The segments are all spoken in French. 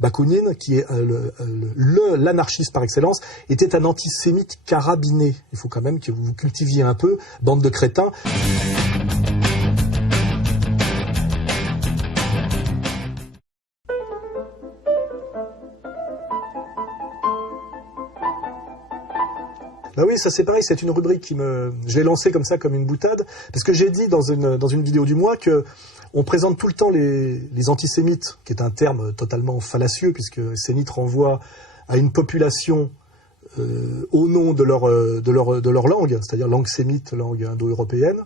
Bakounine, qui est l'anarchiste par excellence, était un antisémite carabiné. Il faut quand même que vous vous cultiviez un peu, bande de crétins. Bah oui, ça c'est pareil, c'est une rubrique je l'ai lancée comme ça, comme une boutade, parce que j'ai dit dans une vidéo du mois que on présente tout le temps les antisémites, qui est un terme totalement fallacieux, puisque sémite renvoie à une population au nom de leur langue, c'est-à-dire langue sémite, langue indo-européenne.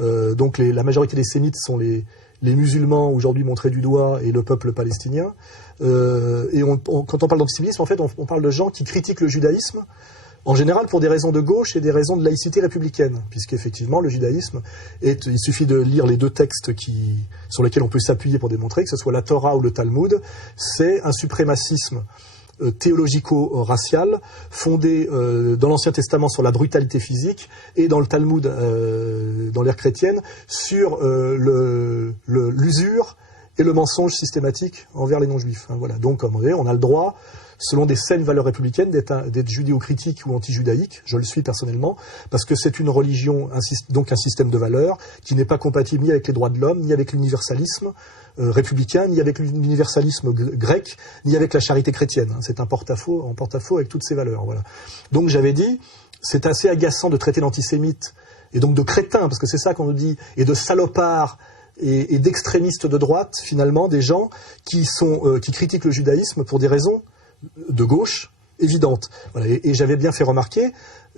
Donc la majorité des sémites sont les musulmans, aujourd'hui montrés du doigt, et le peuple palestinien. Et quand on parle d'antisémitisme, en fait, on parle de gens qui critiquent le judaïsme, en général pour des raisons de gauche et des raisons de laïcité républicaine, puisqu'effectivement le judaïsme, il suffit de lire les deux textes sur lesquels on peut s'appuyer pour démontrer, que ce soit la Torah ou le Talmud, c'est un suprémacisme théologico-racial fondé dans l'Ancien Testament sur la brutalité physique et dans le Talmud, dans l'ère chrétienne, sur l'usure et le mensonge systématique envers les non-juifs. Voilà. Donc, comme on a le droit, selon des saines valeurs républicaines, d'être judéo-critique ou anti-judaïque. Je le suis personnellement, parce que c'est une religion, donc un système de valeurs, qui n'est pas compatible ni avec les droits de l'homme, ni avec l'universalisme républicain, ni avec l'universalisme grec, ni avec la charité chrétienne. C'est un porte-à-faux avec toutes ces valeurs. Voilà. Donc j'avais dit, c'est assez agaçant de traiter l'antisémite, et donc de crétin, parce que c'est ça qu'on nous dit, et de salopard, et d'extrémistes de droite, finalement, des gens qui critiquent le judaïsme pour des raisons de gauche évidentes. Voilà. Et j'avais bien fait remarquer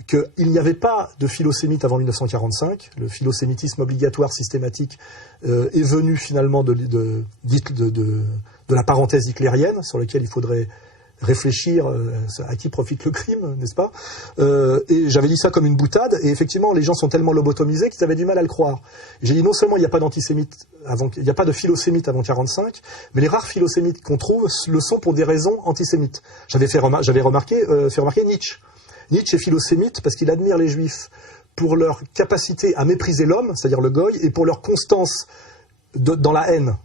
qu'il n'y avait pas de philosémite avant 1945. Le philosémitisme obligatoire systématique est venu finalement de la parenthèse hitlérienne, sur laquelle il faudrait réfléchir à qui profite le crime, n'est-ce pas? Et j'avais dit ça comme une boutade, et effectivement, les gens sont tellement lobotomisés qu'ils avaient du mal à le croire. J'ai dit non seulement il n'y a pas d'antisémite il n'y a pas de philosémite avant 1945, mais les rares philosémites qu'on trouve le sont pour des raisons antisémites. J'avais fait remarquer Nietzsche. Nietzsche est philosémite parce qu'il admire les juifs pour leur capacité à mépriser l'homme, c'est-à-dire le goy, et pour leur constance dans la haine.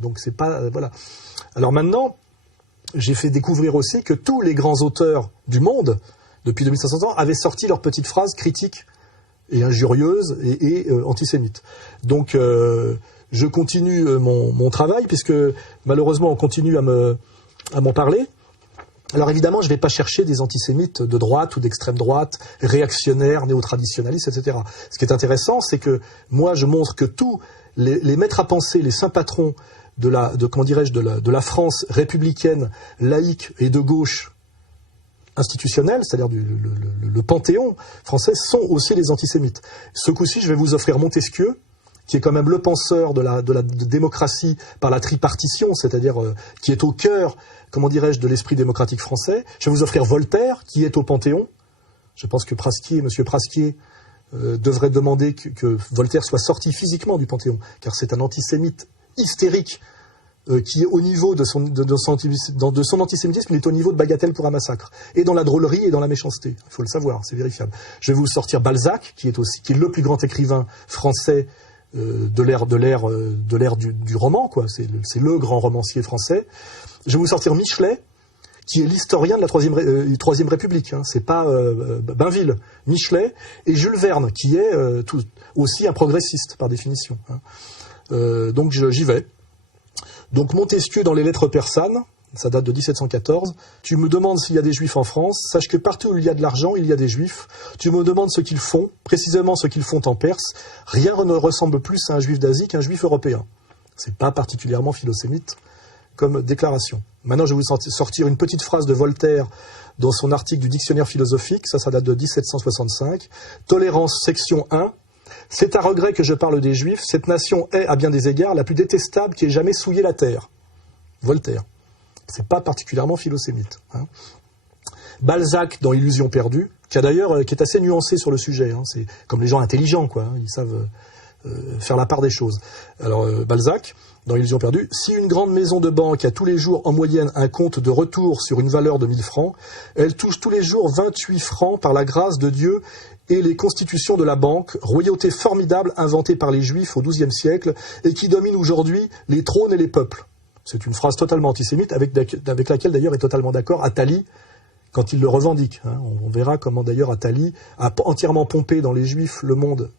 Donc c'est pas... voilà. Alors maintenant, j'ai fait découvrir aussi que tous les grands auteurs du monde, depuis 2500 ans, avaient sorti leurs petites phrases critiques et injurieuses et antisémites. Donc je continue mon travail, puisque malheureusement on continue à m'en parler. Alors évidemment, je ne vais pas chercher des antisémites de droite ou d'extrême droite, réactionnaires, néo-traditionnalistes, etc. Ce qui est intéressant, c'est que moi je montre que tous les maîtres à penser, les saints patrons de la France républicaine, laïque et de gauche institutionnelle, c'est-à-dire le panthéon français, sont aussi les antisémites. Ce coup-ci, je vais vous offrir Montesquieu, qui est quand même le penseur de la démocratie par la tripartition, c'est-à-dire qui est au cœur, de l'esprit démocratique français. Je vais vous offrir Voltaire, qui est au Panthéon. Je pense que M. Praskier, devrait demander que Voltaire soit sorti physiquement du Panthéon, car c'est un antisémite hystérique, qui est au niveau de son antisémitisme, il est au niveau de bagatelle pour un massacre. Et dans la drôlerie et dans la méchanceté. Il faut le savoir, c'est vérifiable. Je vais vous sortir Balzac, qui est le plus grand écrivain français de l'ère du roman, quoi. C'est le grand romancier français. Je vais vous sortir Michelet, qui est l'historien de la Troisième République. C'est pas Bainville. Michelet et Jules Verne, qui est aussi un progressiste, par définition. Donc j'y vais. Donc Montesquieu dans les lettres persanes, ça date de 1714. Tu me demandes s'il y a des juifs en France, sache que partout où il y a de l'argent, il y a des juifs. Tu me demandes ce qu'ils font, précisément ce qu'ils font en Perse. Rien ne ressemble plus à un juif d'Asie qu'un juif européen. C'est pas particulièrement philosémite comme déclaration. Maintenant, je vais vous sortir une petite phrase de Voltaire dans son article du dictionnaire philosophique, ça date de 1765. Tolérance, section 1. C'est à regret que je parle des Juifs. Cette nation est, à bien des égards, la plus détestable qui ait jamais souillé la terre. Voltaire. C'est pas particulièrement philosémite. Balzac dans Illusion perdue, qui est assez nuancé sur le sujet. C'est comme les gens intelligents, quoi. Ils savent faire la part des choses. Alors Balzac dans Illusion perdue, si une grande maison de banque a tous les jours en moyenne un compte de retour sur une valeur de 1000 francs, elle touche tous les jours 28 francs par la grâce de Dieu et les constitutions de la banque, royauté formidable inventée par les Juifs au XIIe siècle et qui domine aujourd'hui les trônes et les peuples. C'est une phrase totalement antisémite, avec laquelle d'ailleurs est totalement d'accord Attali, quand il le revendique. Hein. On verra comment d'ailleurs Attali a entièrement pompé dans les Juifs le monde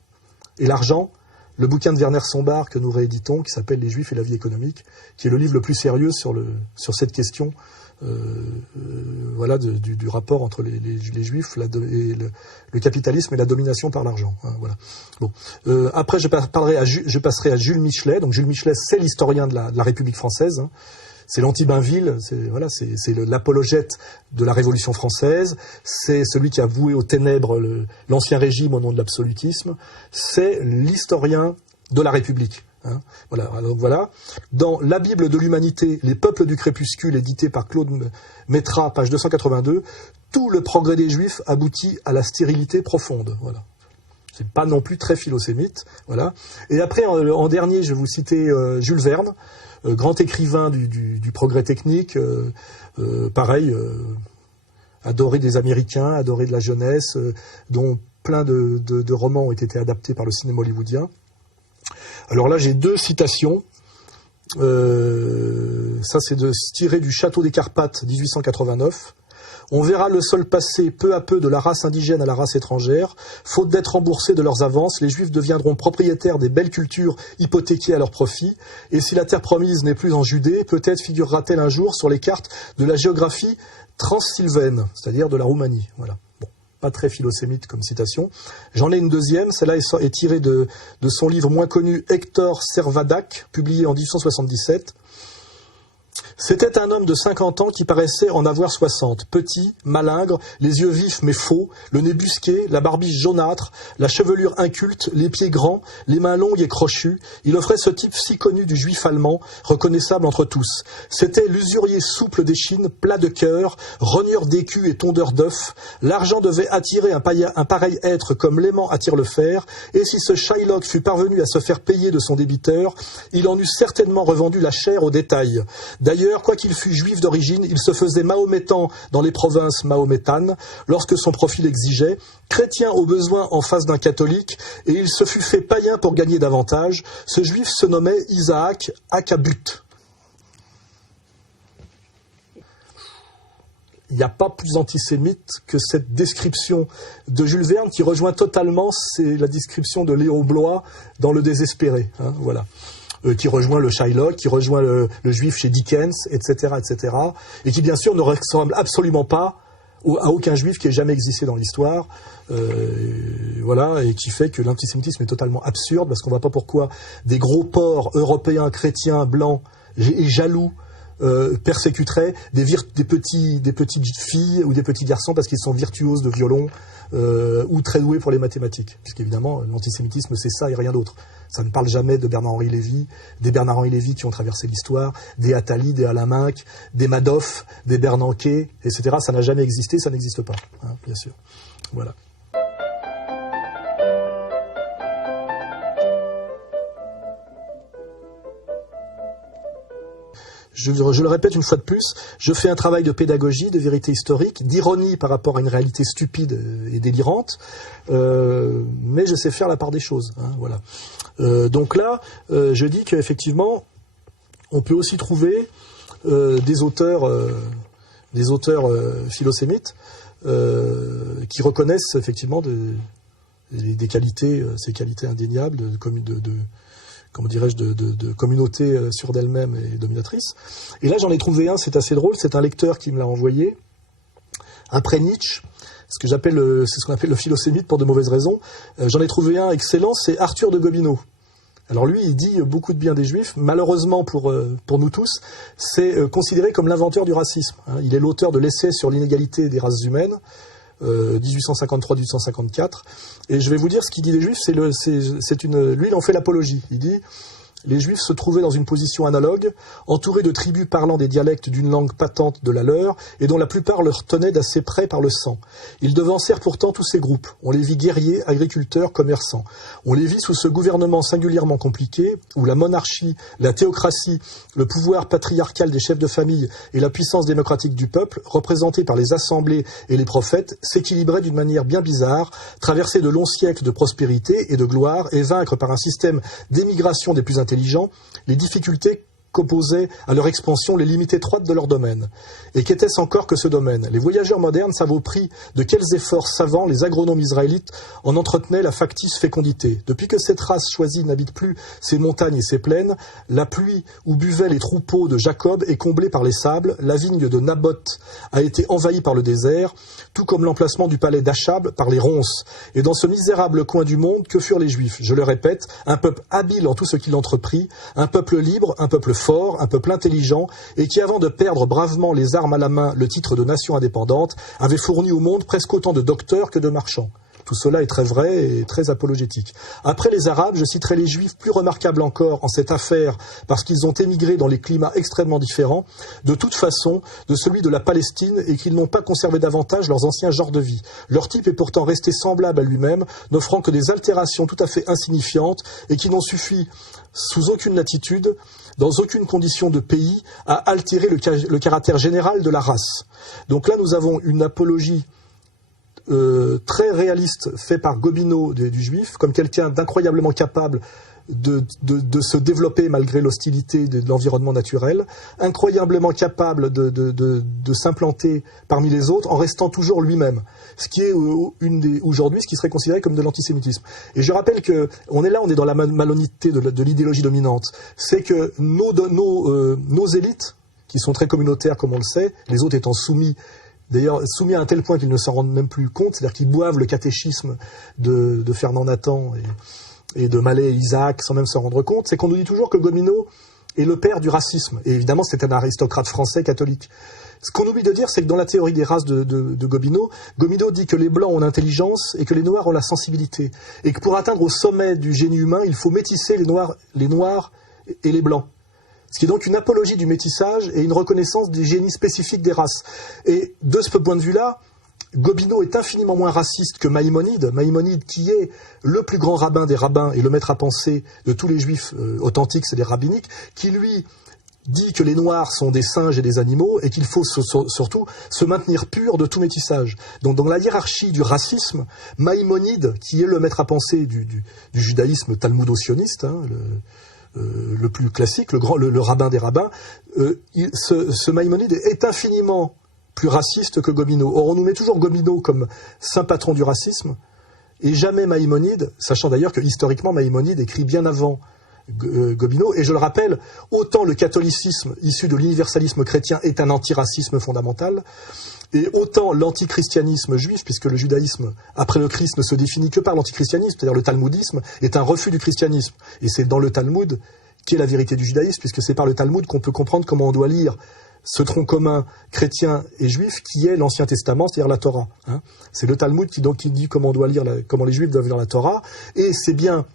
et l'argent, le bouquin de Werner Sombart que nous rééditons, qui s'appelle Les Juifs et la vie économique, qui est le livre le plus sérieux sur cette question voilà, du rapport entre les Juifs et le capitalisme et la domination par l'argent. Hein, voilà. Bon. Après, je passerai à Jules Michelet. Donc Jules Michelet, c'est l'historien de la République française. Hein. C'est l'anti-Bainville, c'est l'apologète de la Révolution française, c'est celui qui a voué aux ténèbres l'ancien régime au nom de l'absolutisme, c'est l'historien de la République. Hein. Voilà. Donc voilà. Dans La Bible de l'humanité, les peuples du crépuscule, édité par Claude Métras, page 282, tout le progrès des Juifs aboutit à la stérilité profonde. Voilà. C'est pas non plus très philosémite. Voilà. Et après, en dernier, je vais vous citer Jules Verne, grand écrivain du progrès technique, pareil, adoré des Américains, adoré de la jeunesse, dont plein de romans ont été adaptés par le cinéma hollywoodien. Alors là, j'ai deux citations. Ça, c'est tiré du Château des Carpates, 1889. On verra le sol passer peu à peu de la race indigène à la race étrangère. Faute d'être remboursés de leurs avances, les Juifs deviendront propriétaires des belles cultures hypothéquées à leur profit. Et si la terre promise n'est plus en Judée, peut-être figurera-t-elle un jour sur les cartes de la géographie transsylvaine, c'est-à-dire de la Roumanie. Voilà. Bon, pas très philosémite comme citation. J'en ai une deuxième. Celle-là est tirée de son livre moins connu, Hector Servadac, publié en 1877. C'était un homme de 50 ans qui paraissait en avoir 60, petit, malingre, les yeux vifs mais faux, le nez busqué, la barbiche jaunâtre, la chevelure inculte, les pieds grands, les mains longues et crochues. Il offrait ce type si connu du juif allemand, reconnaissable entre tous. C'était l'usurier souple d'échine, plat de cœur, rogneur d'écus et tondeur d'œufs. L'argent devait attirer un pareil être comme l'aimant attire le fer, et si ce Shylock fût parvenu à se faire payer de son débiteur, il en eût certainement revendu la chair au détail. D'ailleurs, quoiqu'il fût juif d'origine, il se faisait mahométan dans les provinces mahométanes, lorsque son profil exigeait, chrétien au besoin en face d'un catholique, et il se fut fait païen pour gagner davantage. Ce juif se nommait Isaac Akabut. Il n'y a pas plus antisémite que cette description de Jules Verne qui rejoint totalement, c'est la description de Léo Blois dans Le Désespéré. Hein, voilà. Qui rejoint le Shylock, qui rejoint le juif chez Dickens, etc., etc., et qui bien sûr ne ressemble absolument pas à aucun juif qui ait jamais existé dans l'histoire, voilà, et qui fait que l'antisémitisme est totalement absurde, parce qu'on ne voit pas pourquoi des gros porcs européens, chrétiens, blancs et jaloux persécuteraient des petites filles ou des petits garçons parce qu'ils sont virtuoses de violon ou très doués pour les mathématiques. Puisqu'évidemment, l'antisémitisme, c'est ça et rien d'autre. Ça ne parle jamais de Bernard-Henri Lévy, des Bernard-Henri Lévy qui ont traversé l'histoire, des Attali, des Alain Minck, des Madoff, des Bernanke, etc. Ça n'a jamais existé, ça n'existe pas, hein, bien sûr. Voilà. Je le répète une fois de plus, je fais un travail de pédagogie, de vérité historique, d'ironie par rapport à une réalité stupide et délirante, mais je sais faire la part des choses. Hein, voilà. Donc là, je dis qu'effectivement, on peut aussi trouver des auteurs philosémites qui reconnaissent effectivement des qualités, ces qualités indéniables de communauté sûre d'elle-même et dominatrice. Et là, j'en ai trouvé un, c'est assez drôle, c'est un lecteur qui me l'a envoyé, après Nietzsche, c'est ce qu'on appelle le philosémite pour de mauvaises raisons. J'en ai trouvé un excellent, c'est Arthur de Gobineau. Alors lui, il dit beaucoup de bien des Juifs, malheureusement pour nous tous, c'est considéré comme l'inventeur du racisme. Hein. Il est l'auteur de l'essai sur l'inégalité des races humaines, 1853-1854, et je vais vous dire ce qu'il dit des Juifs, lui il en fait l'apologie. Il dit: les Juifs se trouvaient dans une position analogue, entourés de tribus parlant des dialectes d'une langue patente de la leur, et dont la plupart leur tenaient d'assez près par le sang. Ils devancèrent pourtant tous ces groupes. On les vit guerriers, agriculteurs, commerçants. On les vit sous ce gouvernement singulièrement compliqué, où la monarchie, la théocratie, le pouvoir patriarcal des chefs de famille et la puissance démocratique du peuple, représentés par les assemblées et les prophètes, s'équilibraient d'une manière bien bizarre, traverser de longs siècles de prospérité et de gloire, et vaincre par un système d'émigration des plus intelligents les difficultés qu'opposaient à leur expansion les limites étroites de leur domaine. Et qu'était-ce encore que ce domaine? Les voyageurs modernes savent au prix de quels efforts savants les agronomes israélites en entretenaient la factice fécondité. Depuis que cette race choisie n'habite plus ces montagnes et ces plaines, la pluie où buvaient les troupeaux de Jacob est comblée par les sables, la vigne de Naboth a été envahie par le désert, tout comme l'emplacement du palais d'Achab par les ronces. Et dans ce misérable coin du monde, que furent les Juifs? Je le répète, un peuple habile en tout ce qu'il entreprit, un peuple libre, un peuple fort, un peuple intelligent, et qui, avant de perdre bravement les armes à la main le titre de nation indépendante, avait fourni au monde presque autant de docteurs que de marchands. Tout cela est très vrai et très apologétique. Après les Arabes, je citerai les Juifs plus remarquables encore en cette affaire parce qu'ils ont émigré dans les climats extrêmement différents, de toute façon, de celui de la Palestine et qu'ils n'ont pas conservé davantage leurs anciens genres de vie. Leur type est pourtant resté semblable à lui-même, n'offrant que des altérations tout à fait insignifiantes et qui n'ont suffi, sous aucune latitude, dans aucune condition de pays, à altérer le caractère général de la race. Donc là, nous avons une apologie très réaliste fait par Gobineau du juif, comme quelqu'un d'incroyablement capable de se développer malgré l'hostilité de l'environnement naturel, incroyablement capable de s'implanter parmi les autres en restant toujours lui-même, ce qui est aujourd'hui ce qui serait considéré comme de l'antisémitisme. Et je rappelle que on est dans la malhonnêteté de l'idéologie dominante, c'est que nos élites, qui sont très communautaires comme on le sait, les autres étant soumis à un tel point qu'ils ne s'en rendent même plus compte, c'est-à-dire qu'ils boivent le catéchisme de Fernand Nathan et de Mallet et Isaac sans même s'en rendre compte, c'est qu'on nous dit toujours que Gobineau est le père du racisme. Et évidemment, c'est un aristocrate français catholique. Ce qu'on oublie de dire, c'est que dans la théorie des races de Gobineau, Gobineau dit que les Blancs ont l'intelligence et que les Noirs ont la sensibilité. Et que pour atteindre au sommet du génie humain, il faut métisser les Noirs et les Blancs. Ce qui est donc une apologie du métissage et une reconnaissance des génies spécifiques des races. Et de ce point de vue-là, Gobineau est infiniment moins raciste que Maïmonide. Maïmonide, qui est le plus grand rabbin des rabbins et le maître à penser de tous les juifs authentiques, c'est des rabbiniques, qui lui dit que les Noirs sont des singes et des animaux et qu'il faut surtout se maintenir pur de tout métissage. Donc dans la hiérarchie du racisme, Maïmonide, qui est le maître à penser du judaïsme talmudo-sioniste, le plus classique, le rabbin des rabbins, ce Maïmonide est infiniment plus raciste que Gobineau. Or, on nous met toujours Gobineau comme saint patron du racisme, et jamais Maïmonide, sachant d'ailleurs que historiquement Maïmonide écrit bien avant Gobineau, et je le rappelle, autant le catholicisme issu de l'universalisme chrétien est un antiracisme fondamental, et autant l'antichristianisme juif, puisque le judaïsme, après le Christ, ne se définit que par l'antichristianisme, c'est-à-dire le talmudisme, est un refus du christianisme. Et c'est dans le Talmud qu'est la vérité du judaïsme, puisque c'est par le Talmud qu'on peut comprendre comment on doit lire ce tronc commun chrétien et juif qui est l'Ancien Testament, c'est-à-dire la Torah. C'est le Talmud qui dit comment on doit lire, comment les Juifs doivent lire la Torah, et c'est bien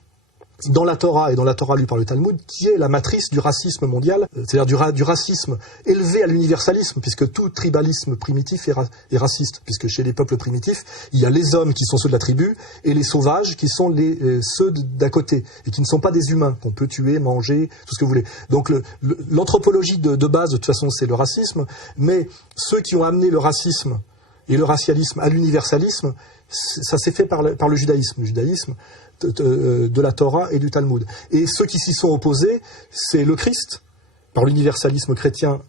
dans la Torah, et dans la Torah lue par le Talmud, qui est la matrice du racisme mondial, c'est-à-dire du racisme élevé à l'universalisme, puisque tout tribalisme primitif est raciste, puisque chez les peuples primitifs, il y a les hommes qui sont ceux de la tribu, et les sauvages qui sont ceux d'à côté, et qui ne sont pas des humains, qu'on peut tuer, manger, tout ce que vous voulez. Donc l'anthropologie de base, de toute façon, c'est le racisme, mais ceux qui ont amené le racisme et le racialisme à l'universalisme, ça s'est fait par le judaïsme. Le judaïsme de la Torah et du Talmud. Et ceux qui s'y sont opposés, c'est le Christ, par l'universalisme chrétien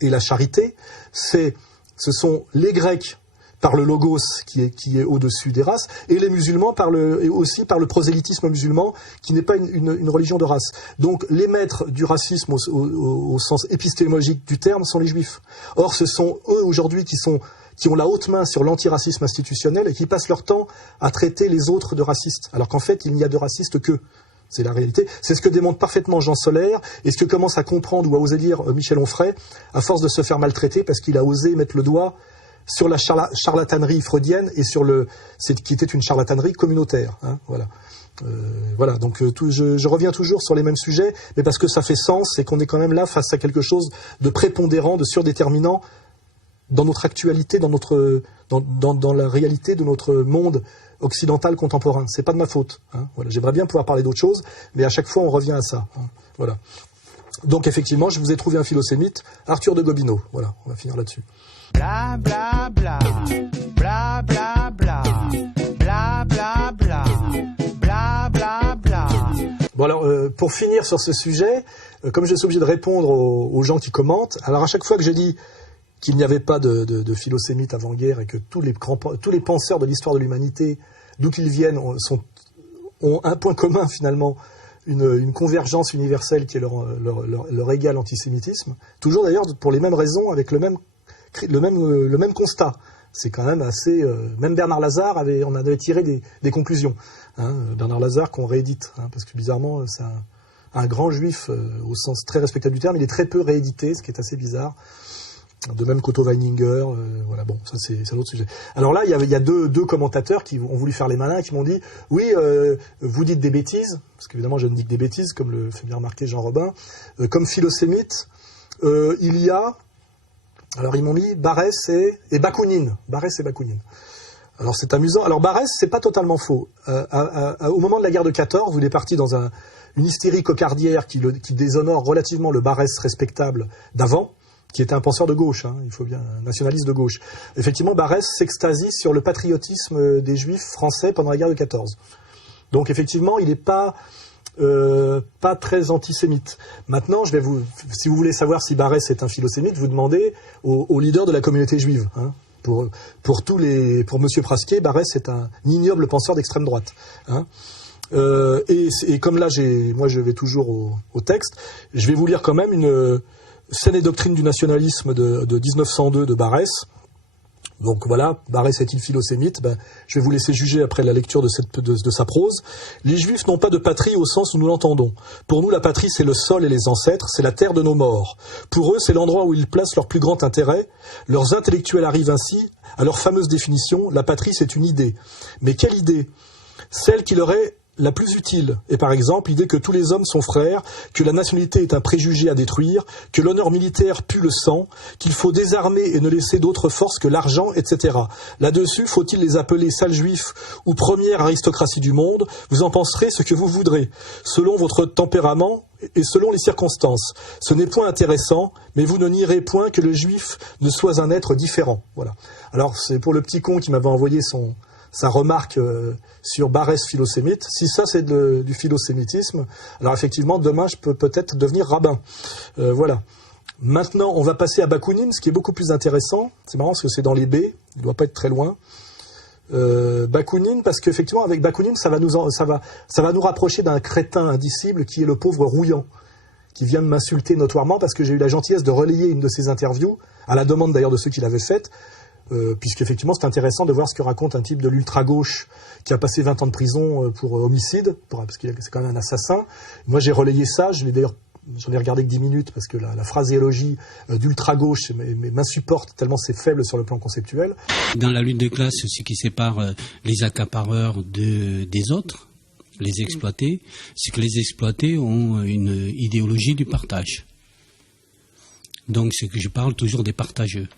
et la charité, ce sont les Grecs par le logos qui est au-dessus des races, et les musulmans et aussi par le prosélytisme musulman, qui n'est pas une religion de race. Donc les maîtres du racisme au sens épistémologique du terme sont les Juifs. Or ce sont eux aujourd'hui qui ont la haute main sur l'antiracisme institutionnel et qui passent leur temps à traiter les autres de racistes, alors qu'en fait, il n'y a de racistes qu'eux. C'est la réalité. C'est ce que démontre parfaitement Jean Solaire, et ce que commence à comprendre ou à oser dire Michel Onfray, à force de se faire maltraiter, parce qu'il a osé mettre le doigt sur la charlatanerie freudienne et qui était une charlatanerie communautaire. Voilà. Donc je reviens toujours sur les mêmes sujets, mais parce que ça fait sens et qu'on est quand même là face à quelque chose de prépondérant, de surdéterminant, dans notre actualité, dans la réalité de notre monde occidental contemporain. C'est pas de ma faute. Voilà. J'aimerais bien pouvoir parler d'autre chose, mais à chaque fois on revient à ça. Voilà. Donc effectivement, je vous ai trouvé un philosémite, Arthur de Gobineau. Voilà, on va finir là-dessus. Bla bla bla, bla bla bla, bla bla bla, bla bla bla. Bon alors, pour finir sur ce sujet, comme je suis obligé de répondre aux gens qui commentent, alors à chaque fois que je dis qu'il n'y avait pas de philosémites avant-guerre et que tous les penseurs de l'histoire de l'humanité, d'où qu'ils viennent, ont un point commun finalement, une convergence universelle qui est leur égal antisémitisme, toujours d'ailleurs pour les mêmes raisons, avec le même constat. C'est quand même assez... même Bernard Lazare on avait tiré des conclusions. Hein, Bernard Lazare qu'on réédite, hein, parce que bizarrement c'est un grand juif au sens très respectable du terme, il est très peu réédité, ce qui est assez bizarre. De même qu'Otto Weininger, voilà, bon, ça c'est un autre sujet. Alors là, il y a deux commentateurs qui ont voulu faire les malins, qui m'ont dit, oui, vous dites des bêtises, parce qu'évidemment je ne dis que des bêtises, comme le fait bien remarquer Jean Robin, comme philosémite, il y a, alors ils m'ont mis Barès et Bakounine. Barès et Bakounine. Alors c'est amusant. Alors Barès, c'est pas totalement faux. Au moment de la guerre de 14, où il est parti dans une hystérie cocardière qui déshonore relativement le Barès respectable d'avant, qui était un penseur de gauche, hein, il faut bien, un nationaliste de gauche. Effectivement, Barès s'extasie sur le patriotisme des Juifs français pendant la guerre de 14. Donc effectivement, il n'est pas très antisémite. Maintenant, si vous voulez savoir si Barès est un philosémite, vous demandez aux leaders de la communauté juive. Hein. Pour Monsieur Prasquier, Barès est un ignoble penseur d'extrême droite. Hein. Et comme là, moi je vais toujours au texte, je vais vous lire quand même une Scène et doctrine du nationalisme de 1902 de Barès. Donc voilà, Barès est-il philosémite? Je vais vous laisser juger après la lecture de sa prose. Les Juifs n'ont pas de patrie au sens où nous l'entendons. Pour nous, la patrie, c'est le sol et les ancêtres, c'est la terre de nos morts. Pour eux, c'est l'endroit où ils placent leur plus grand intérêt. Leurs intellectuels arrivent ainsi à leur fameuse définition, la patrie, c'est une idée. Mais quelle idée? Celle qui leur est la plus utile est par exemple l'idée que tous les hommes sont frères, que la nationalité est un préjugé à détruire, que l'honneur militaire pue le sang, qu'il faut désarmer et ne laisser d'autre force que l'argent, etc. Là-dessus, faut-il les appeler sales juifs ou première aristocratie du monde? Vous en penserez ce que vous voudrez, selon votre tempérament et selon les circonstances. Ce n'est point intéressant, mais vous ne nierez point que le juif ne soit un être différent. Voilà. Alors c'est pour le petit con qui m'avait envoyé sa remarque sur Barès philosémite. Si ça c'est du philosémitisme, alors effectivement demain je peux peut-être devenir rabbin. Voilà. Maintenant on va passer à Bakounine, ce qui est beaucoup plus intéressant. C'est marrant parce que c'est dans les baies, il ne doit pas être très loin. Bakounine, parce qu'effectivement avec Bakounine ça va nous rapprocher d'un crétin indicible qui est le pauvre Rouillant, qui vient de m'insulter notoirement parce que j'ai eu la gentillesse de relayer une de ses interviews, à la demande d'ailleurs de ceux qui l'avaient faite. Puisqu'effectivement c'est intéressant de voir ce que raconte un type de l'ultra-gauche qui a passé 20 ans de prison pour homicide, parce que c'est quand même un assassin. Moi j'ai relayé ça, j'en ai regardé que 10 minutes parce que la phraséologie d'ultra-gauche m'insupporte tellement c'est faible sur le plan conceptuel. Dans la lutte de classe, ce qui sépare les accapareurs des autres, les exploités, c'est que les exploités ont une idéologie du partage. Donc c'est que je parle toujours des partageux.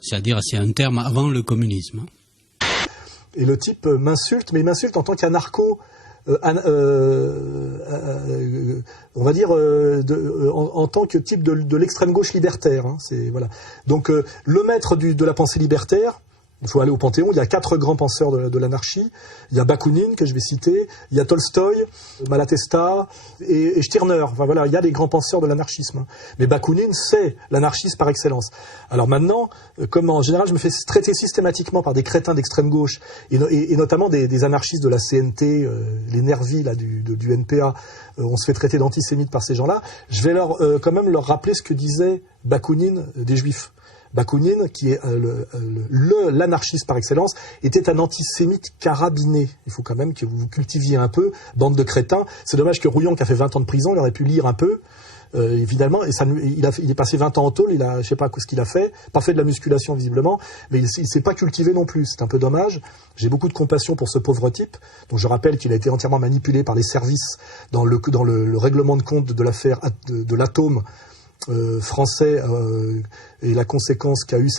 C'est-à-dire, c'est un terme avant le communisme. Et le type m'insulte, mais il m'insulte en tant qu'anarcho, on va dire, en tant que type de l'extrême gauche libertaire. Hein, voilà. Donc, le maître de la pensée libertaire, il faut aller au Panthéon, il y a 4 grands penseurs de l'anarchie. Il y a Bakounine, que je vais citer, il y a Tolstoï, Malatesta et Stirner. Enfin voilà, il y a des grands penseurs de l'anarchisme. Mais Bakounine, c'est l'anarchiste par excellence. Alors maintenant, comme en général, je me fais traiter systématiquement par des crétins d'extrême gauche, et notamment des anarchistes de la CNT, les nervis là, du NPA, on se fait traiter d'antisémites par ces gens-là, je vais quand même leur rappeler ce que disait Bakounine des Juifs. Bakounine, qui est l'anarchiste par excellence, était un antisémite carabiné. Il faut quand même que vous cultiviez un peu, bande de crétins. C'est dommage que Rouillant, qui a fait 20 ans de prison, il aurait pu lire un peu, évidemment, et il est passé 20 ans en tôle, je sais pas ce qu'il a fait, pas fait de la musculation visiblement, mais il s'est pas cultivé non plus. C'est un peu dommage. J'ai beaucoup de compassion pour ce pauvre type, dont je rappelle qu'il a été entièrement manipulé par les services dans le règlement de compte de l'affaire de l'atome, français, et la conséquence qu'a eu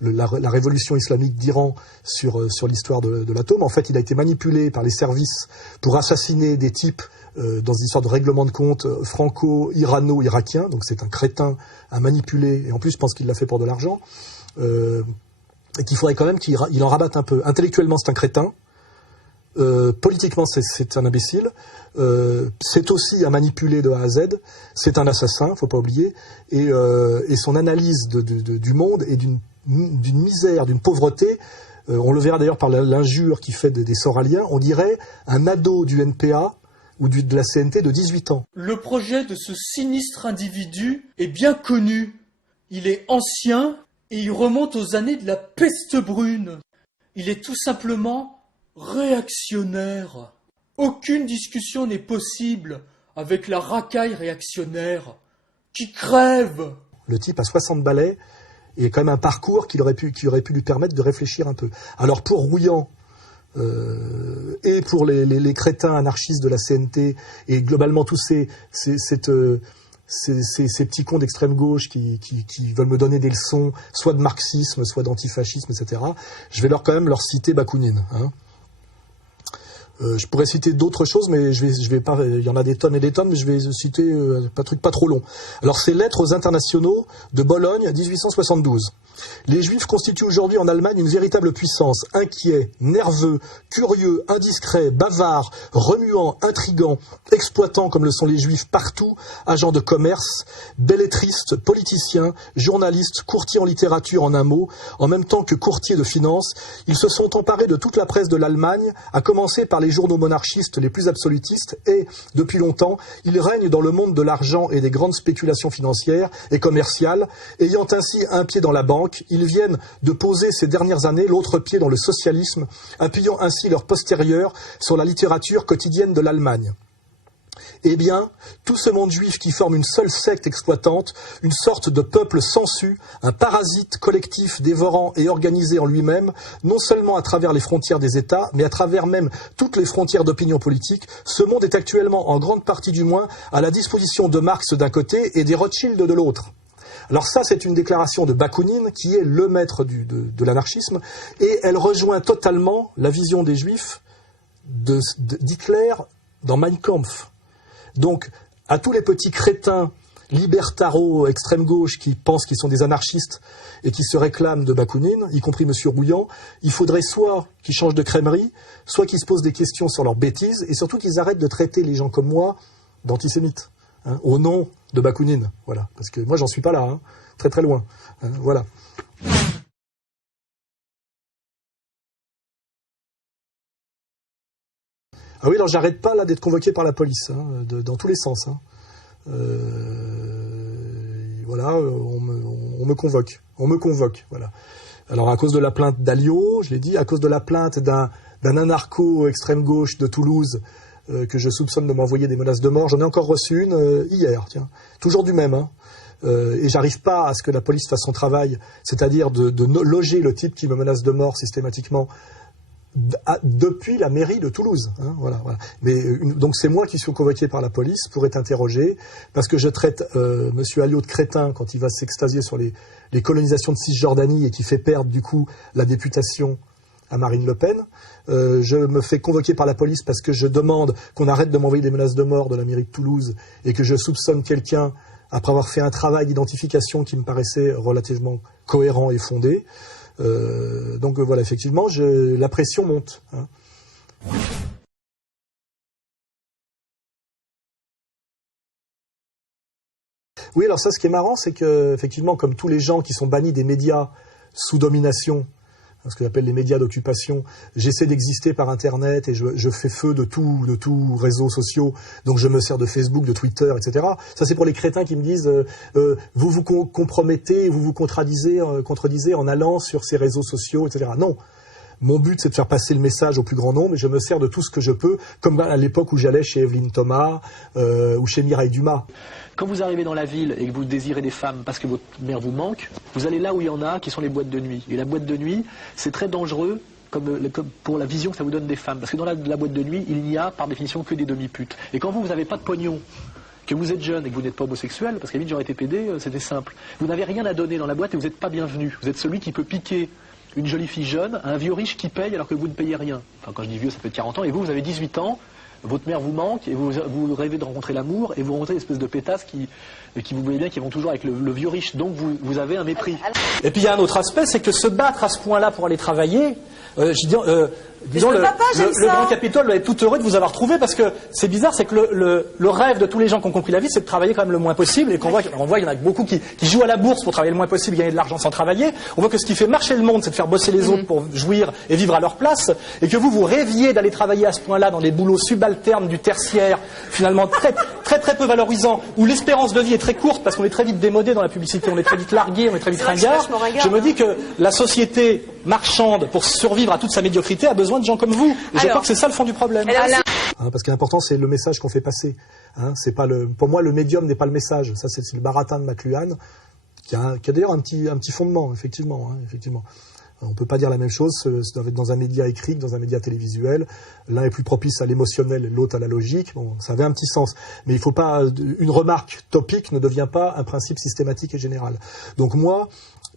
la révolution islamique d'Iran sur l'histoire de l'atome. En fait, il a été manipulé par les services pour assassiner des types dans une histoire de règlement de compte franco-irano-irakien. Donc c'est un crétin à manipuler, et en plus je pense qu'il l'a fait pour de l'argent, et qu'il faudrait quand même qu'il en rabatte un peu. Intellectuellement c'est un crétin, Politiquement, c'est un imbécile. C'est aussi un manipulé de A à Z. C'est un assassin, faut pas oublier. Et son analyse du monde est d'une misère, d'une pauvreté. On le verra d'ailleurs par l'injure qu'il fait des Soraliens. On dirait un ado du NPA ou de la CNT de 18 ans. Le projet de ce sinistre individu est bien connu. Il est ancien et il remonte aux années de la peste brune. Il est tout simplement réactionnaire. Aucune discussion n'est possible avec la racaille réactionnaire qui crève. Le type a 60 balais et quand même un parcours qui aurait pu lui permettre de réfléchir un peu. Alors pour Rouillant et pour les crétins anarchistes de la CNT et globalement tous ces petits cons d'extrême gauche qui veulent me donner des leçons, soit de marxisme, soit d'antifascisme, etc. Je vais quand même leur citer Bakounine. Hein. Je pourrais citer d'autres choses, mais je vais pas. Il y en a des tonnes et des tonnes, mais je vais citer un truc pas trop long. Alors, c'est Lettres aux internationaux de Bologne, 1872. Les Juifs constituent aujourd'hui en Allemagne une véritable puissance, inquiets, nerveux, curieux, indiscrets, bavards, remuants, intrigants, exploitants comme le sont les Juifs partout, agents de commerce, bellétristes, politiciens, journalistes, courtiers en littérature en un mot, en même temps que courtiers de finances, ils se sont emparés de toute la presse de l'Allemagne, à commencer par les journaux monarchistes les plus absolutistes et, depuis longtemps, ils règnent dans le monde de l'argent et des grandes spéculations financières et commerciales, ayant ainsi un pied dans la banque. Ils viennent de poser ces dernières années l'autre pied dans le socialisme, appuyant ainsi leur postérieur sur la littérature quotidienne de l'Allemagne. Eh bien, tout ce monde juif qui forme une seule secte exploitante, une sorte de peuple sensu, un parasite collectif dévorant et organisé en lui-même, non seulement à travers les frontières des États, mais à travers même toutes les frontières d'opinion politique, ce monde est actuellement, en grande partie du moins, à la disposition de Marx d'un côté et des Rothschild de l'autre. Alors ça, c'est une déclaration de Bakounine, qui est le maître de l'anarchisme, et elle rejoint totalement la vision des Juifs d'Hitler dans Mein Kampf. Donc, à tous les petits crétins libertaros extrême gauche qui pensent qu'ils sont des anarchistes et qui se réclament de Bakounine, y compris M. Rouillant, il faudrait soit qu'ils changent de crèmerie, soit qu'ils se posent des questions sur leurs bêtises, et surtout qu'ils arrêtent de traiter les gens comme moi d'antisémites. Hein, au nom de Bakounine, voilà, parce que moi j'en suis pas là, hein, très très loin, hein, voilà. Ah oui, alors j'arrête pas là d'être convoqué par la police, hein, dans tous les sens. Hein. Voilà, on me convoque, voilà. Alors à cause de la plainte d'Alliot, je l'ai dit, à cause de la plainte d'un anarcho extrême gauche de Toulouse. Que je soupçonne de m'envoyer des menaces de mort. J'en ai encore reçu une hier, tiens. Toujours du même. Hein. Et j'arrive pas à ce que la police fasse son travail, c'est-à-dire de loger le type qui me menace de mort systématiquement depuis la mairie de Toulouse. Hein, voilà. Mais donc c'est moi qui suis convoqué par la police pour être interrogé, parce que je traite Monsieur Alliot de crétin quand il va s'extasier sur les colonisations de Cisjordanie et qui fait perdre du coup la députation à Marine Le Pen. Je me fais convoquer par la police parce que je demande qu'on arrête de m'envoyer des menaces de mort de la mairie de Toulouse et que je soupçonne quelqu'un après avoir fait un travail d'identification qui me paraissait relativement cohérent et fondé. Donc voilà, effectivement, la pression monte. Hein. Oui, alors ça, ce qui est marrant, c'est que, effectivement, comme tous les gens qui sont bannis des médias sous domination, ce que j'appelle les médias d'occupation, j'essaie d'exister par Internet et je fais feu de tout réseaux sociaux, donc je me sers de Facebook, de Twitter, etc. Ça, c'est pour les crétins qui me disent vous vous compromettez, vous vous contredisez en allant sur ces réseaux sociaux, etc. Non. Mon but, c'est de faire passer le message au plus grand nombre, et je me sers de tout ce que je peux, comme à l'époque où j'allais chez Evelyne Thomas ou chez Mireille Dumas. Quand vous arrivez dans la ville et que vous désirez des femmes parce que votre mère vous manque, vous allez là où il y en a, qui sont les boîtes de nuit. Et la boîte de nuit, c'est très dangereux comme pour la vision que ça vous donne des femmes. Parce que dans la boîte de nuit, il n'y a par définition que des demi-putes. Et quand vous n'avez pas de pognon, que vous êtes jeune et que vous n'êtes pas homosexuel, parce qu'à la limite j'aurais été pédé, c'était simple. Vous n'avez rien à donner dans la boîte et vous n'êtes pas bienvenu. Vous êtes celui qui peut piquer une jolie fille jeune, un vieux riche qui paye alors que vous ne payez rien. Enfin, quand je dis vieux, ça peut être 40 ans, et vous avez 18 ans, votre mère vous manque et vous rêvez de rencontrer l'amour et vous rencontrez une espèce de pétasse qui vous voyez bien, qui vont toujours avec le vieux riche. Donc vous avez un mépris. Et puis il y a un autre aspect, c'est que se battre à ce point-là pour aller travailler, disons le Grand Capitole doit être tout heureux de vous avoir trouvé, parce que c'est bizarre, c'est que le rêve de tous les gens qui ont compris la vie, c'est de travailler quand même le moins possible, et qu'on voit, il y en a beaucoup qui jouent à la bourse pour travailler le moins possible, gagner de l'argent sans travailler. On voit que ce qui fait marcher le monde, c'est de faire bosser les autres pour jouir et vivre à leur place, et que vous rêviez d'aller travailler à ce point-là dans des boulots subalternes du tertiaire, finalement très peu valorisants, où l'espérance de vie est très courte, parce qu'on est très vite démodé dans la publicité, on est très vite largué, on est très vite ringard. Je me dis que la société marchande, pour survivre à toute sa médiocrité, a besoin de gens comme vous. Et je crois que c'est ça le fond du problème. Parce que l'important, c'est le message qu'on fait passer. C'est pas pour moi, le médium n'est pas le message. Ça, c'est le baratin de McLuhan, qui a d'ailleurs un petit fondement, effectivement. On peut pas dire la même chose, ça doit être dans un média écrit que dans un média télévisuel. L'un est plus propice à l'émotionnel, l'autre à la logique. Bon, ça avait un petit sens. Mais il faut pas, une remarque topique ne devient pas un principe systématique et général. Donc moi,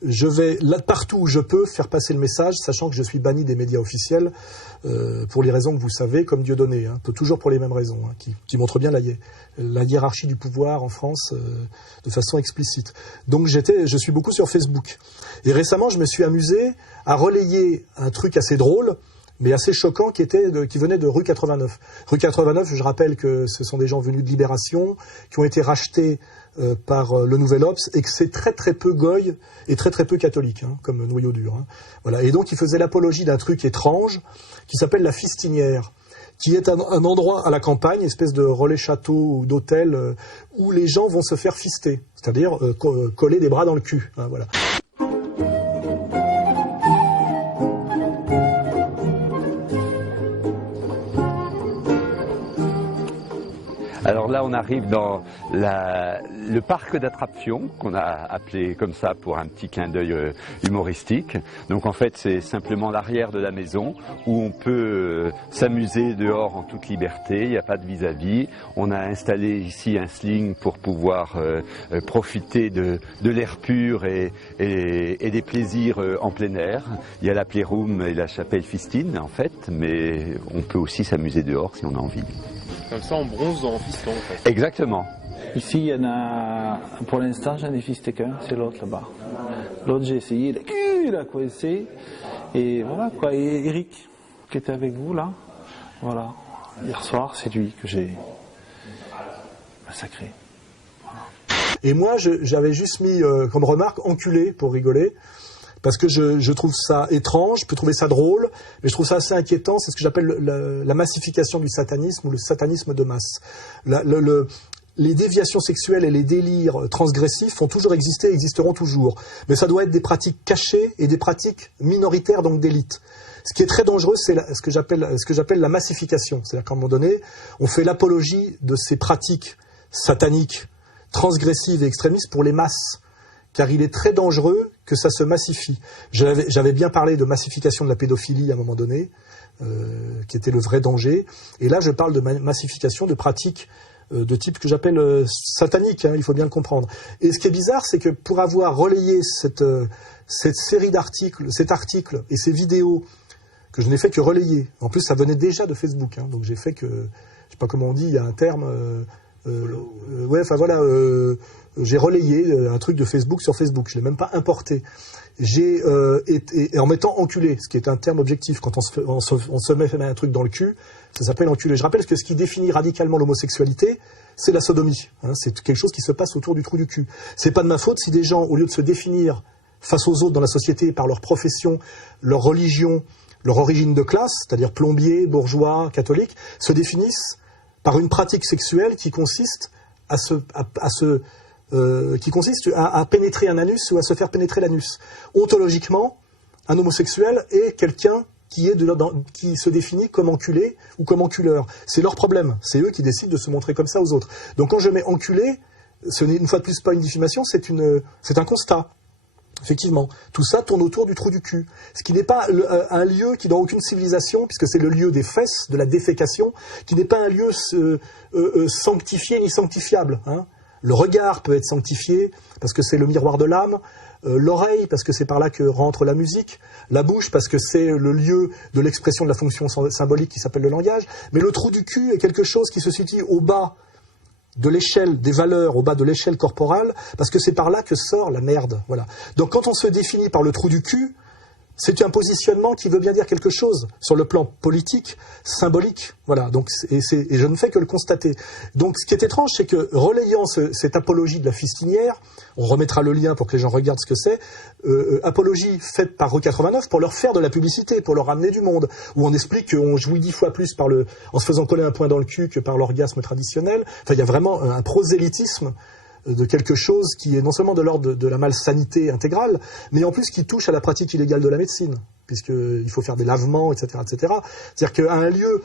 je vais, là, partout où je peux, faire passer le message, sachant que je suis banni des médias officiels, pour les raisons que vous savez, comme Dieudonné, toujours pour les mêmes raisons, qui montrent bien la hiérarchie du pouvoir en France de façon explicite. Donc je suis beaucoup sur Facebook. Et récemment, je me suis amusé à relayer un truc assez drôle, mais assez choquant, qui venait de rue 89. Rue 89, je rappelle que ce sont des gens venus de Libération, qui ont été rachetés par le Nouvel Obs, et que c'est très très peu goy et très très peu catholique, comme noyau dur. Voilà. Et donc, ils faisaient l'apologie d'un truc étrange qui s'appelle la Fistinière, qui est un endroit à la campagne, espèce de relais château ou d'hôtel, où les gens vont se faire fister, c'est-à-dire coller des bras dans le cul. Voilà. Alors là, on arrive dans le parc d'attractions, qu'on a appelé comme ça pour un petit clin d'œil humoristique. Donc en fait, c'est simplement l'arrière de la maison où on peut s'amuser dehors en toute liberté, il n'y a pas de vis-à-vis. On a installé ici un sling pour pouvoir profiter de l'air pur et des plaisirs en plein air. Il y a la Playroom et la chapelle Fistine en fait, mais on peut aussi s'amuser dehors si on a envie. Comme ça, on bronze en fiston, en fait. Exactement. Ici, il y en a, pour l'instant, j'en ai fisté qu'un, c'est l'autre là-bas. L'autre, j'ai essayé, il a coincé. Et voilà, quoi. Et Eric, qui était avec vous, là, voilà. Hier soir, c'est lui que j'ai massacré. Voilà. Et moi, j'avais juste mis comme remarque enculé pour rigoler. Parce que je trouve ça étrange, je peux trouver ça drôle, mais je trouve ça assez inquiétant. C'est ce que j'appelle la massification du satanisme, ou le satanisme de masse. Les déviations sexuelles et les délires transgressifs ont toujours existé et existeront toujours. Mais ça doit être des pratiques cachées et des pratiques minoritaires, donc d'élite. Ce qui est très dangereux, c'est ce que j'appelle la massification. C'est-à-dire qu'à un moment donné, on fait l'apologie de ces pratiques sataniques, transgressives et extrémistes pour les masses. Car il est très dangereux que ça se massifie. J'avais bien parlé de massification de la pédophilie à un moment donné, qui était le vrai danger. Et là, je parle de massification de pratiques de type que j'appelle satanique, il faut bien le comprendre. Et ce qui est bizarre, c'est que pour avoir relayé cette série d'articles, cet article et ces vidéos, que je n'ai fait que relayer, en plus ça venait déjà de Facebook, donc j'ai fait que, je sais pas comment on dit, il y a un terme... j'ai relayé un truc de Facebook sur Facebook, je l'ai même pas importé. Et en mettant enculé, ce qui est un terme objectif, quand on se met un truc dans le cul, ça s'appelle enculé. Je rappelle que ce qui définit radicalement l'homosexualité, c'est la sodomie. C'est quelque chose qui se passe autour du trou du cul. C'est pas de ma faute si des gens, au lieu de se définir face aux autres dans la société par leur profession, leur religion, leur origine de classe, c'est-à-dire plombier, bourgeois, catholique, se définissent par une pratique sexuelle qui consiste à pénétrer un anus ou à se faire pénétrer l'anus. Ontologiquement, un homosexuel est quelqu'un qui se définit comme enculé ou comme enculeur. C'est leur problème. C'est eux qui décident de se montrer comme ça aux autres. Donc quand je mets enculé, ce n'est une fois de plus pas une diffamation, c'est un constat. Effectivement, tout ça tourne autour du trou du cul. Ce qui n'est pas un lieu qui, dans aucune civilisation, puisque c'est le lieu des fesses, de la défécation, qui n'est pas un lieu sanctifié ni sanctifiable. Le regard peut être sanctifié parce que c'est le miroir de l'âme. L'oreille, parce que c'est par là que rentre la musique. La bouche, parce que c'est le lieu de l'expression de la fonction symbolique qui s'appelle le langage. Mais le trou du cul est quelque chose qui se situe au bas de l'échelle des valeurs, au bas de l'échelle corporale, parce que c'est par là que sort la merde. Voilà. Donc quand on se définit par le trou du cul, c'est un positionnement qui veut bien dire quelque chose sur le plan politique, symbolique, voilà. Donc, et je ne fais que le constater. Donc, ce qui est étrange, c'est que relayant cette apologie de la fistinière, on remettra le lien pour que les gens regardent ce que c'est, apologie faite par Rue89 pour leur faire de la publicité, pour leur ramener du monde, où on explique qu'on jouit 10 fois plus en se faisant coller un poing dans le cul que par l'orgasme traditionnel. Enfin, il y a vraiment un prosélytisme de quelque chose qui est non seulement de l'ordre de la malsanité intégrale, mais en plus qui touche à la pratique illégale de la médecine, puisqu'il faut faire des lavements, etc., etc. C'est-à-dire qu'à un lieu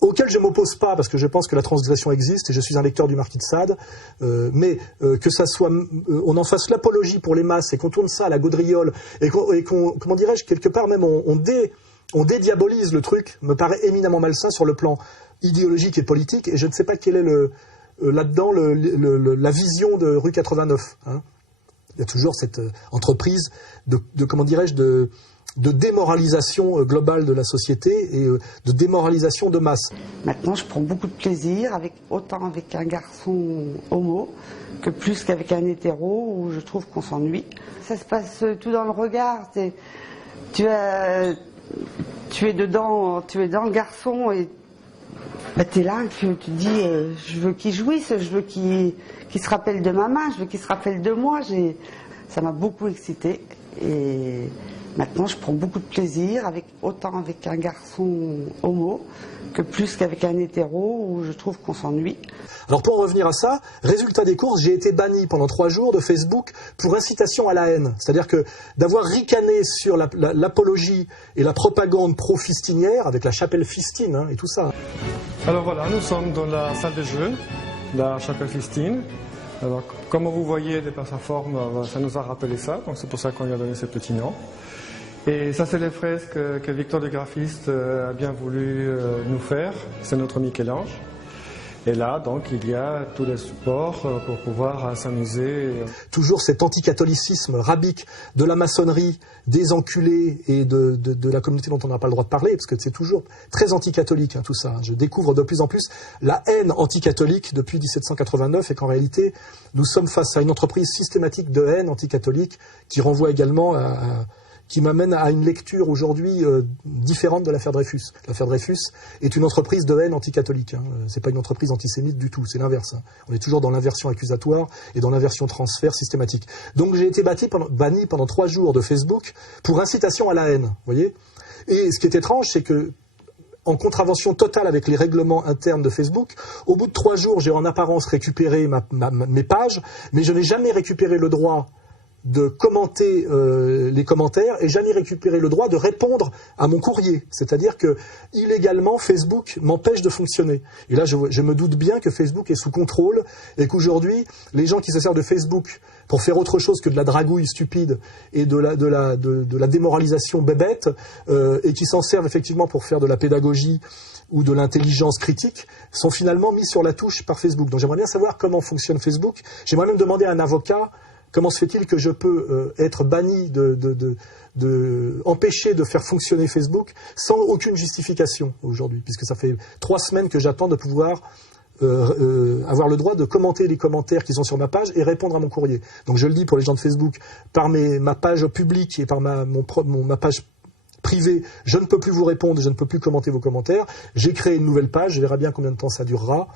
auquel je ne m'oppose pas, parce que je pense que la transgression existe, et je suis un lecteur du Marquis de Sade, mais que ça soit, on en fasse l'apologie pour les masses, et qu'on tourne ça à la gaudriole, et qu'on comment dirais-je, quelque part même, on dédiabolise le truc, me paraît éminemment malsain sur le plan idéologique et politique, et je ne sais pas quel est là-dedans la vision de Rue 89. Hein. Il y a toujours cette entreprise comment dirais-je, de démoralisation globale de la société et de démoralisation de masse. Maintenant, je prends beaucoup de plaisir, autant avec un garçon homo que plus qu'avec un hétéro où je trouve qu'on s'ennuie. Ça se passe tout dans le regard. Tu es dedans le garçon et t'es là, tu te dis, je veux qu'il jouisse, je veux qu'il se rappelle de ma main, je veux qu'il se rappelle de moi. Ça m'a beaucoup excitée et maintenant je prends beaucoup de plaisir, autant avec un garçon homo que plus qu'avec un hétéro où je trouve qu'on s'ennuie. Alors pour en revenir à ça, résultat des courses, j'ai été banni pendant 3 jours de Facebook pour incitation à la haine. C'est-à-dire que d'avoir ricané sur l'apologie et la propagande pro-fistinière, avec la chapelle Fistine et tout ça. Alors voilà, nous sommes dans la salle de jeu, la chapelle Fistine. Alors comme vous voyez par sa forme, ça nous a rappelé ça, donc c'est pour ça qu'on lui a donné ce petit nom. Et ça, c'est les fresques que Victor le graphiste a bien voulu nous faire. C'est notre Michel-Ange. Et là, donc, il y a tous les supports pour pouvoir s'amuser. Toujours cet anticatholicisme rabique de la maçonnerie, des enculés et de la communauté dont on n'a pas le droit de parler, parce que c'est toujours très anticatholique, tout ça. Je découvre de plus en plus la haine anticatholique depuis 1789 et qu'en réalité, nous sommes face à une entreprise systématique de haine anticatholique qui renvoie également qui m'amène à une lecture aujourd'hui différente de l'affaire Dreyfus. L'affaire Dreyfus est une entreprise de haine anticatholique. C'est pas une entreprise antisémite du tout, c'est l'inverse. On est toujours dans l'inversion accusatoire et dans l'inversion transfert systématique. Donc j'ai été banni pendant 3 jours de Facebook pour incitation à la haine, voyez. Et ce qui est étrange, c'est que en contravention totale avec les règlements internes de Facebook, au bout de 3 jours, j'ai en apparence récupéré mes pages, mais je n'ai jamais récupéré le droit de commenter les commentaires et jamais récupérer le droit de répondre à mon courrier. C'est-à-dire que, illégalement, Facebook m'empêche de fonctionner. Et là, je me doute bien que Facebook est sous contrôle et qu'aujourd'hui, les gens qui se servent de Facebook pour faire autre chose que de la dragouille stupide et de la démoralisation bébête et qui s'en servent effectivement pour faire de la pédagogie ou de l'intelligence critique, sont finalement mis sur la touche par Facebook. Donc j'aimerais bien savoir comment fonctionne Facebook. J'aimerais même demander à un avocat comment se fait-il que je peux être banni, empêché de faire fonctionner Facebook sans aucune justification aujourd'hui, puisque ça fait 3 semaines que j'attends de pouvoir avoir le droit de commenter les commentaires qui sont sur ma page et répondre à mon courrier. Donc je le dis pour les gens de Facebook, par ma page publique et par ma page privée, je ne peux plus vous répondre, je ne peux plus commenter vos commentaires. J'ai créé une nouvelle page, je verrai bien combien de temps ça durera.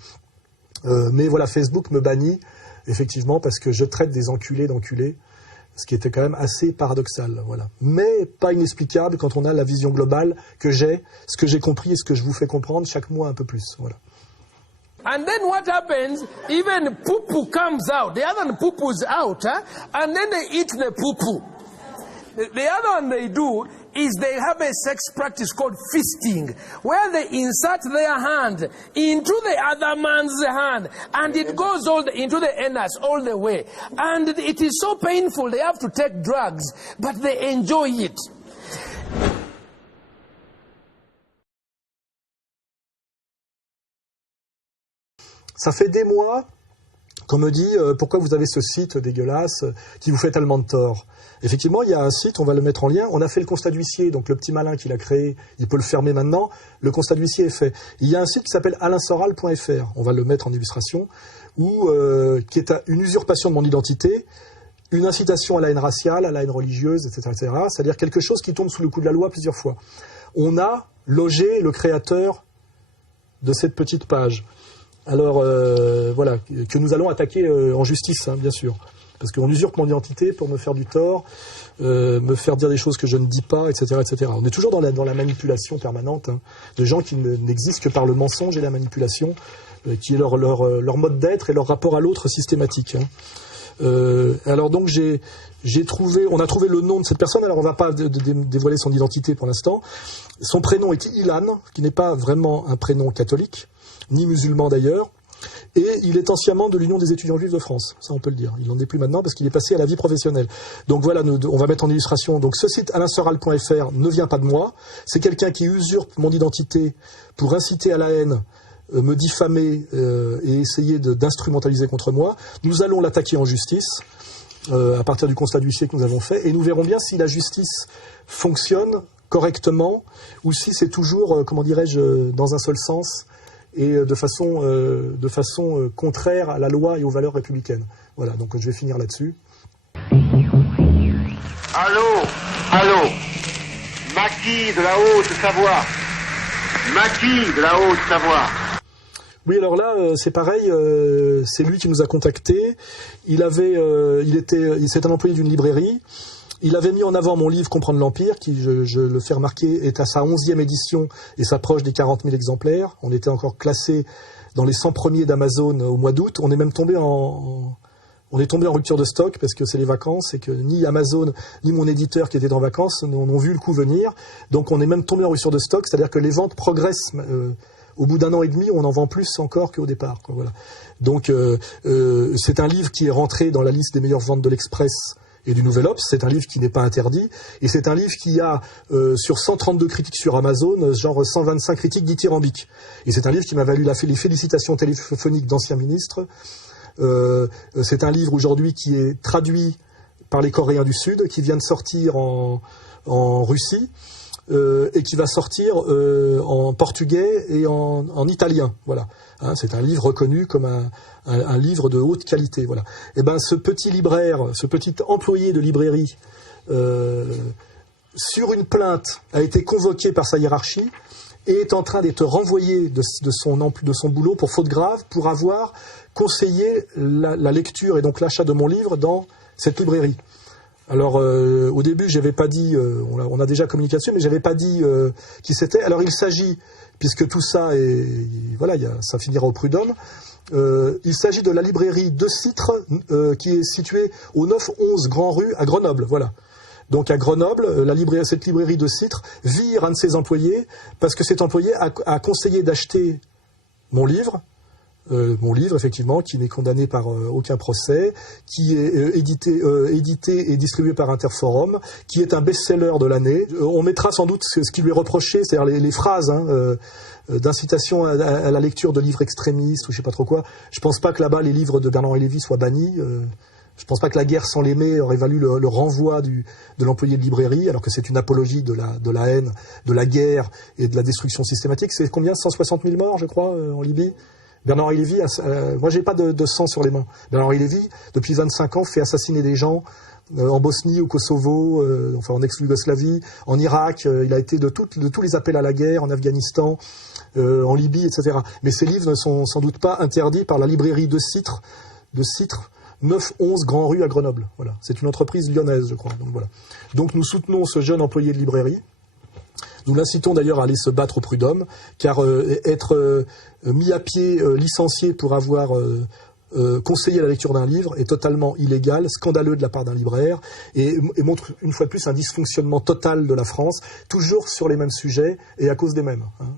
Mais voilà, Facebook me bannit, effectivement, parce que je traite des enculés d'enculés, ce qui était quand même assez paradoxal. Voilà. Mais pas inexplicable quand on a la vision globale que j'ai, ce que j'ai compris et ce que je vous fais comprendre chaque mois un peu plus. Voilà. And then what happens, even poo-poo comes out. The other poo-poo's out, and then they eat the poo-poo. The other one they do is they have a sex practice called fisting, where they insert their hand into the other man's hand, and it goes into the anus all the way. And it is so painful, they have to take drugs, but they enjoy it. Ça fait des mois qu'on me dit pourquoi vous avez ce site dégueulasse qui vous fait tellement de tort. Effectivement, il y a un site, on va le mettre en lien. On a fait le constat d'huissier, donc le petit malin qui l'a créé, il peut le fermer maintenant. Le constat d'huissier est fait. Il y a un site qui s'appelle alainsoral.fr, on va le mettre en illustration, qui est une usurpation de mon identité, une incitation à la haine raciale, à la haine religieuse, etc., etc. C'est-à-dire quelque chose qui tombe sous le coup de la loi plusieurs fois. On a logé le créateur de cette petite page. Alors, voilà, que nous allons attaquer en justice, hein, bien sûr. Parce qu'on usurpe mon identité pour me faire du tort, me faire dire des choses que je ne dis pas, etc., etc. On est toujours dans la manipulation permanente, hein, de gens qui n'existent que par le mensonge et la manipulation, qui est leur mode d'être et leur rapport à l'autre systématique. Hein. Alors donc on a trouvé le nom de cette personne. Alors on ne va pas dévoiler son identité pour l'instant. Son prénom est Ilan, qui n'est pas vraiment un prénom catholique, ni musulman d'ailleurs. Et il est anciennement de l'Union des étudiants juifs de France, ça on peut le dire. Il n'en est plus maintenant parce qu'il est passé à la vie professionnelle. Donc voilà, on va mettre en illustration. Donc ce site alainsoral.fr ne vient pas de moi. C'est quelqu'un qui usurpe mon identité pour inciter à la haine, me diffamer et essayer d'instrumentaliser contre moi. Nous allons l'attaquer en justice à partir du constat d'huissier que nous avons fait. Et nous verrons bien si la justice fonctionne correctement ou si c'est toujours, comment dirais-je, dans un seul sens et de façon contraire à la loi et aux valeurs républicaines. Voilà, donc je vais finir là-dessus. Allô, Maquis de la Haute-Savoie. Maquis de la Haute-Savoie. Oui, alors là, c'est pareil, c'est lui qui nous a contactés. C'est un employé d'une librairie. Il avait mis en avant mon livre « Comprendre l'Empire », qui, je le fais remarquer, est à sa 11e édition et s'approche des 40 000 exemplaires. On était encore classé dans les 100 premiers d'Amazon au mois d'août. On est même tombé en rupture de stock parce que c'est les vacances et que ni Amazon ni mon éditeur qui était en vacances n'ont vu le coup venir. Donc on est même tombé en rupture de stock, c'est-à-dire que les ventes progressent. Au bout d'un an et demi, on en vend plus encore qu'au départ. Quoi, voilà. Donc c'est un livre qui est rentré dans la liste des meilleures ventes de l'Express et du Nouvel Obs. C'est un livre qui n'est pas interdit. Et c'est un livre qui a, sur 132 critiques sur Amazon, genre 125 critiques dithyrambiques. Et c'est un livre qui m'a valu les félicitations téléphoniques d'anciens ministres. C'est un livre aujourd'hui qui est traduit par les Coréens du Sud, qui vient de sortir en Russie, et qui va sortir en portugais et en italien. Voilà. Hein, c'est un livre reconnu comme un livre de haute qualité. Voilà. Et ben ce petit libraire, ce petit employé de librairie, sur une plainte, a été convoqué par sa hiérarchie et est en train d'être renvoyé de son boulot pour faute grave, pour avoir conseillé la lecture et donc l'achat de mon livre dans cette librairie. Alors au début, j'avais pas dit, on a déjà communiqué dessus, mais j'avais pas dit qui c'était. Alors il s'agit, puisque tout ça ça finira au prud'homme. Il s'agit de la librairie De Citre, qui est située au 9-11 Grand Rue à Grenoble. Voilà. Donc à Grenoble, cette librairie De Citre vire un de ses employés parce que cet employé a conseillé d'acheter mon livre. Effectivement, qui n'est condamné par aucun procès, qui est édité et distribué par Interforum, qui est un best-seller de l'année. On mettra sans doute ce qui lui est reproché, c'est-à-dire les phrases d'incitation à la lecture de livres extrémistes ou je sais pas trop quoi. Je pense pas que là-bas les livres de Bernard-Henri Lévy soient bannis. Je pense pas que La guerre sans l'aimer aurait valu le renvoi de l'employé de librairie, alors que c'est une apologie de la haine, de la guerre et de la destruction systématique. C'est combien? 160 000 morts, je crois, en Libye. Bernard-Henri Lévy, moi j'ai pas de sang sur les mains. Bernard-Henri Lévy, depuis 25 ans, fait assassiner des gens en Bosnie, au Kosovo, en ex-Yougoslavie, en Irak. Il a été de tous les appels à la guerre, en Afghanistan, en Libye, etc. Mais ces livres ne sont sans doute pas interdits par la librairie de Citre, 9-11 Grand Rue à Grenoble. Voilà. C'est une entreprise lyonnaise, je crois. Donc, voilà. Donc nous soutenons ce jeune employé de librairie. Nous l'incitons d'ailleurs à aller se battre au prud'homme, car être mis à pied, licencié pour avoir conseillé la lecture d'un livre est totalement illégal, scandaleux de la part d'un libraire, et montre une fois de plus un dysfonctionnement total de la France, toujours sur les mêmes sujets et à cause des mêmes. Hein.